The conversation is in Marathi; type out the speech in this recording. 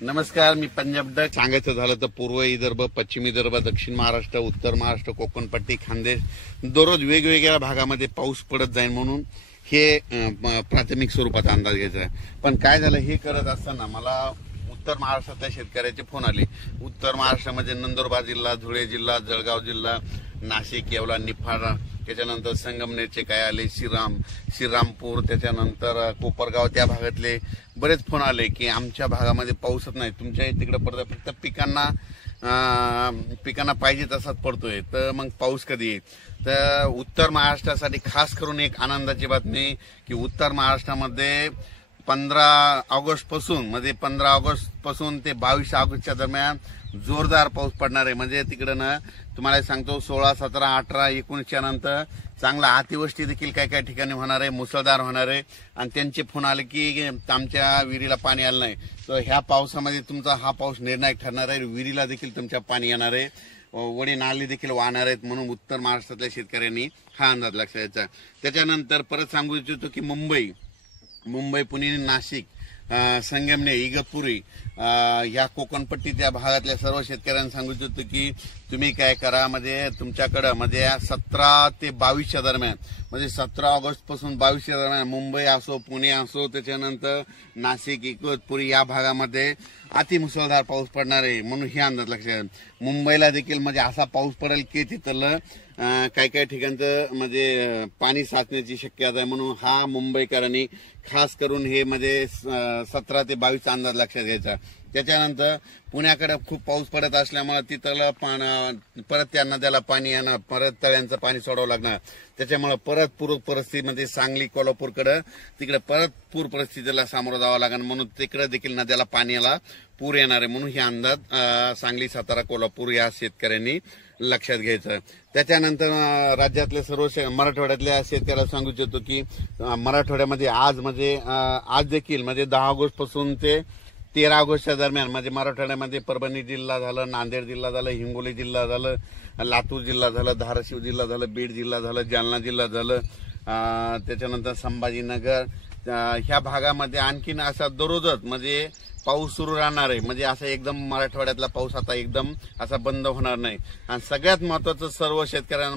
नमस्कार, मी पंजाब डक. सांगायचं झालं तर पूर्व विदर्भ, पश्चिम विदर्भ, दक्षिण महाराष्ट्र, उत्तर महाराष्ट्र, कोकणपट्टी, खानदेश दररोज वेगवेगळ्या भागामध्ये पाऊस पडत जाईल म्हणून हे प्राथमिक स्वरूपाचा अंदाज घ्यायचा आहे. पण काय झालं, हे करत असताना मला उत्तर महाराष्ट्रातल्या शेतकऱ्याचे फोन आले. उत्तर महाराष्ट्रामध्ये नंदुरबार जिल्हा, धुळे जिल्हा, जळगाव जिल्हा, नाशिक, येवला, निफाड, त्याच्यानंतर संगमनेरचे काय आले, श्रीरामपूर, त्याच्यानंतर कोपरगाव, त्या भागातले बरेच फोन आले की आमच्या भागामध्ये पाऊसच नाही, तुमच्या तिकडे पडतोय, फक्त पिकांना पाहिजे तसाच पडतोय. तर मग पाऊस कधी येईल? तर उत्तर महाराष्ट्रासाठी खास करून एक आनंदाची बातमी की उत्तर महाराष्ट्रामध्ये 15 ऑगस्ट पासून ते 22 ऑगस्टच्या दरम्यान जोरदार पाऊस पडणार आहे. म्हणजे तिकडं ना तुम्हाला सांगतो 16, 17, 18, 19 नंतर चांगला अतिवृष्टी देखील काही ठिकाणी होणार आहे, मुसळधार होणार आहे. आणि त्यांचे फोन आले की आमच्या विहिरीला पाणी आलं नाही. तर ह्या पावसामध्ये तुमचा हा पाऊस निर्णायक ठरणार आहे, विहिरीला देखील तुमच्या पाणी येणार आहे, वडे नाले देखील वाहणार आहेत. म्हणून उत्तर महाराष्ट्रातल्या शेतकऱ्यांनी हा अंदाज लक्षात घ्यायचा. त्याच्यानंतर परत सांगू इच्छितो की मुंबई, पुणे, नाशिक, संगमनेर, इगतपुरी, या कोकणपट्टी त्या भागातल्या सर्व शेतकऱ्यांना सांगू इच्छितो की तुम्ही काय करा, म्हणजे तुमच्याकडं म्हणजे 17 ते 22च्या दरम्यान, म्हणजे 17 ऑगस्ट पासून 22च्या दरम्यान मुंबई असो, पुणे असो, त्याच्यानंतर नाशिक, इगतपुरी या भागामध्ये अतिमुसळधार पाऊस पडणार आहे. म्हणून हे अंदाज लक्षात. मुंबईला देखील म्हणजे असा पाऊस पडेल की तिथलं काही ठिकाणचं म्हणजे पाणी साचण्याची शक्यता आहे. म्हणून हा मुंबईकरांनी खास करून हे म्हणजे 17 ते 22चा अंदाज लक्षात घ्यायचा. त्याच्यानंतर पुण्याकडे खूप पाऊस पडत असल्यामुळे तिथलं परत त्या नद्याला पाणी येणार, परत तळ्यांचं पाणी सोडावं लागणार. त्याच्यामुळे परत पूर परिस्थितीमध्ये सांगली, कोल्हापूरकडे तिकडे परत पूर परिस्थितीला सामोरं जावं लागणार. म्हणून तिकडे देखील नद्याला पाण्याला पूर येणार आहे. म्हणून हे अंदाज सांगली, सातारा, कोल्हापूर या शेतकऱ्यांनी लक्षात घ्यायचं. त्याच्यानंतर राज्यातले सर्व मराठवाड्यातल्या शेतकऱ्याला सांगू इच्छितो की मराठवाड्यामध्ये आज देखील म्हणजे 10 ऑगस्ट पासून ते 13 ऑगस्टच्या दरम्यान म्हणजे मराठवाड्यामध्ये परभणी जिल्हा झालं, नांदेड जिल्हा झालं, हिंगोली जिल्हा झालं, लातूर जिल्हा झालं, धाराशिव जिल्हा झालं, बीड जिल्हा झालं, जालना जिल्हा झालं, त्याच्यानंतर संभाजीनगर, ह्या भागामध्ये आणखीन असा दररोजच म्हणजे पाऊस सुरू राहणार आहे. म्हणजे असं एकदम मराठवाड्यातला पाऊस आता एकदम असा बंद होणार नाही. आणि सगळ्यात महत्वाचं सर्व शेतकऱ्यांना